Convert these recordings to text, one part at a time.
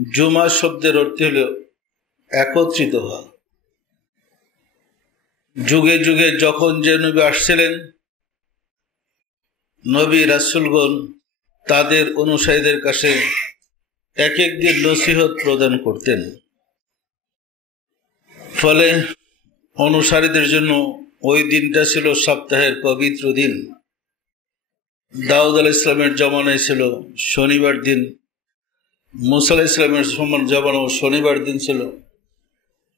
জুমা শব্দের অর্থ হল একত্রিত হওয়া। যুগে যুগে যখন যে নবী আসছিলেন, নবী রাসূলগণ তাদের অনুসারীদের কাছে এক এক দিন নসিহত প্রদান করতেন। ফলে অনুসারীদের জন্য ওই দিনটা ছিল সপ্তাহের পবিত্র দিন। দাউদ আলাইহিস সালামের জমানায় ছিল শনিবার দিন, মুসা আলাইহিস সালামের জমানায় শনিবার দিন ছিল,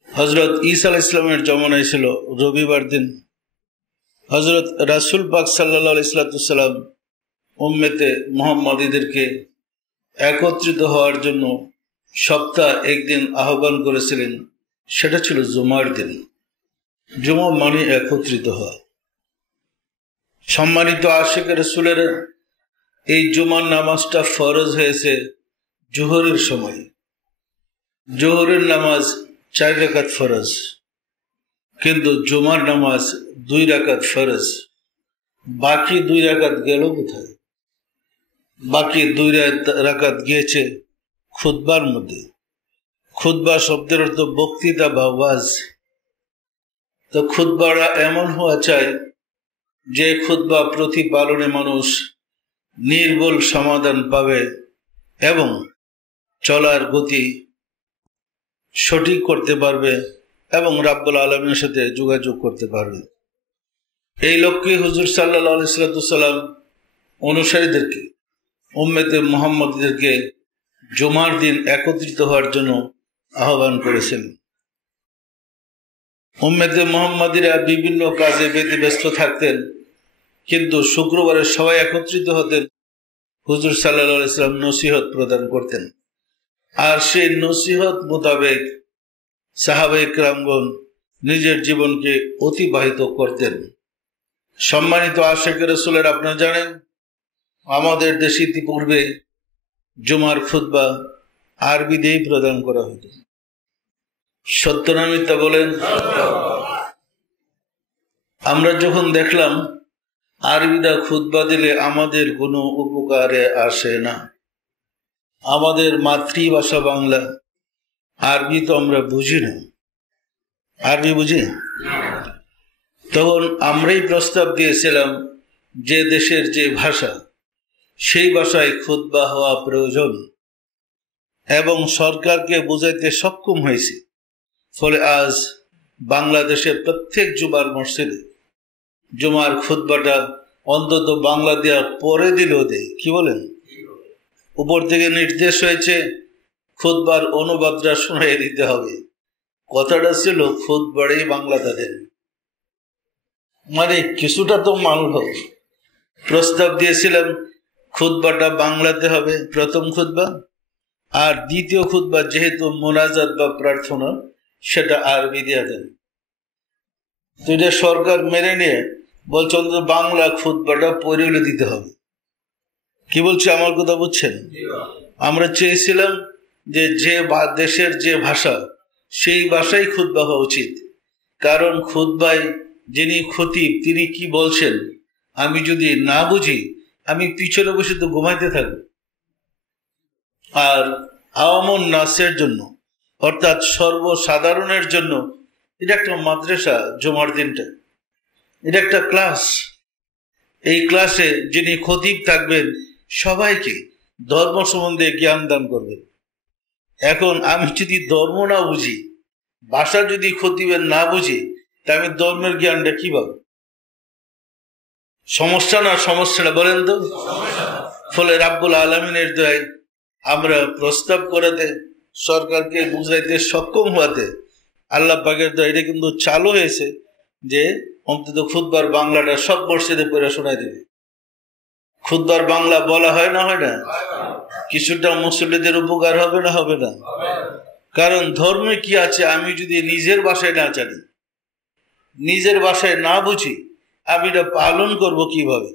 হযরত ঈসা আলাইহিস সালামের জমানায় ছিল রবিবার দিন। হযরত রাসূল পাক সাল্লাল্লাহু আলাইহি ওয়াসাল্লাম উম্মতে মুহাম্মাদীদেরকে একত্রিত হওয়ার জন্য সপ্তাহ একদিন আহ্বান করেছিলেন, সেটা ছিল জুমার দিন। জুমা মানে একত্রিত হওয়া। সম্মানিত আশিকে রাসূলের এই জুমার নামাজটা ফরজ হয়েছে জোহরের সময়। জোহরের নামাজ 4 রাকাত ফরজ, কিন্তু জুমার নামাজ 2 রাকাত ফরজ। বাকি 2 রাকাত গেল কোথায়? বাকি 2 রাকাত গিয়েছে খুতবার মধ্যে। খুতবা শব্দের অর্থ বক্তৃতা বা ওয়াজ। তো খুতবাটা এমন হওয়া চাই যে খুতবা প্রতিপালনে মানুষ নির্ভুল সমাধান পাবে এবং চলার গতি সঠিক করতে পারবে এবং রাব্বুল আলামিনের সাথে যোগাযোগ করতে পারবে। এই লক্ষ্যে হুজুর সাল্লাল্লাহু আলাইহি ওয়াসাল্লাম অনুসারীদেরকে, উম্মতে মুহাম্মাদীদেরকে জুমার দিন একত্রিত হওয়ার জন্য আহ্বান করেছেন। উম্মতে মুহাম্মাদীরা বিভিন্ন কাজে ব্যস্ত থাকতেন, কিন্তু শুক্রবারে সবাই একত্রিত হতেন। হুজুর সাল্লাল্লাহু আলাইহি ওয়াসাল্লাম নসিহত প্রদান করতেন, আর সেই নসিহত মোতাবেক সাহাবায়ে কেরামগণ নিজের জীবনকে অতিবাহিত করতেন। সম্মানিত আশিকে রাসূলের, আপনারা জানেন আমাদের দেশে ইতিপূর্বে জুমার খুতবা আরবি দিয়ে প্রদান করা হতো। সত্য না মিথ্যা বলেন? আমরা যখন দেখলাম আরবিরা খুতবা দিলে আমাদের কোনো উপকারে আসে না। আমাদের মাতৃভাষা বাংলা, আরবি তো আমরা বুঝি না। আরবি বুঝি? তখন আমরাই প্রস্তাব দিয়েছিলাম যে দেশের যে ভাষা, সেই ভাষায় খুতবা হওয়া প্রয়োজন, এবং সরকারকে বোঝাইতে সক্ষম হয়েছে। ফলে আজ বাংলাদেশের প্রত্যেক জুমার মসজিদে জুমার খুতবাটা অন্তত বাংলা দেওয়ার পরে দিলেও দেয়। কি বলেন? উপর থেকে নির্দেশ হয়েছে খুতবার অনুবাদটা শোনাই দিতে হবে। কথাটা ছিল খুতবাড়েই বাংলা তাদের, মানে কিছুটা তো মানল হবে। প্রস্তাব দিয়েছিলাম খুতবাটা বাংলাতে হবে প্রথম খুতবা, আর দ্বিতীয় খুতবা যেহেতু মোনাজাত বা প্রার্থনা, সেটা আরবি দিয়ে দেন। তো এটা সরকার মেনে নিয়ে বলছে অন্তত বাংলা খুতবাটা পড়ে দিতে হবে। কি বলছে, আমার কথা বুঝছেন? আমরা চেয়েছিলাম যে দেশের যে ভাষা, সেই ভাষাই খুতবা হওয়া উচিত। কারণ খুতবায় যিনি খতিব তিনি কি বলছেন আমি যদি না বুঝি, আমি পিছনে বসে তো ঘুমাইতে থাকবো। আর আওয়ামুন নাসের জন্য, অর্থাৎ সর্বসাধারণের জন্য এটা একটা মাদ্রাসা। জুমার দিনটা এটা একটা ক্লাস। এই ক্লাসে যিনি খতিব থাকবেন সবাইকে ধর্ম সম্বন্ধে জ্ঞান দান করবেন। এখন আমি যদি ধর্ম না বুঝি, ভাষা যদি খতিবের না বুঝি, তা আমি ধর্মের জ্ঞানটা কি পাবো? সমস্যা না সমস্যাটা বলেন তো? ফলে রাব্বুল আলামিনের দয়ায় আমরা প্রস্তাব করাতে, সরকারকে বুঝাইতে সক্ষম হওয়াতে আল্লাহ পাকের দয়া এটা কিন্তু চালু হয়েছে যে অন্তত খুতবার বাংলাটা সব মসজিদে পড়ে শোনাই দেবে। খুতবার বাংলা বলা হয় না, হয় না? কিছুটা মুসল্লিদের উপকার হবে না, হবে না? কারণ ধর্মে কি আছে আমি যদি নিজের ভাষায় না জানি, নিজের ভাষায় না বুঝি, আমি এটা পালন করব কিভাবে?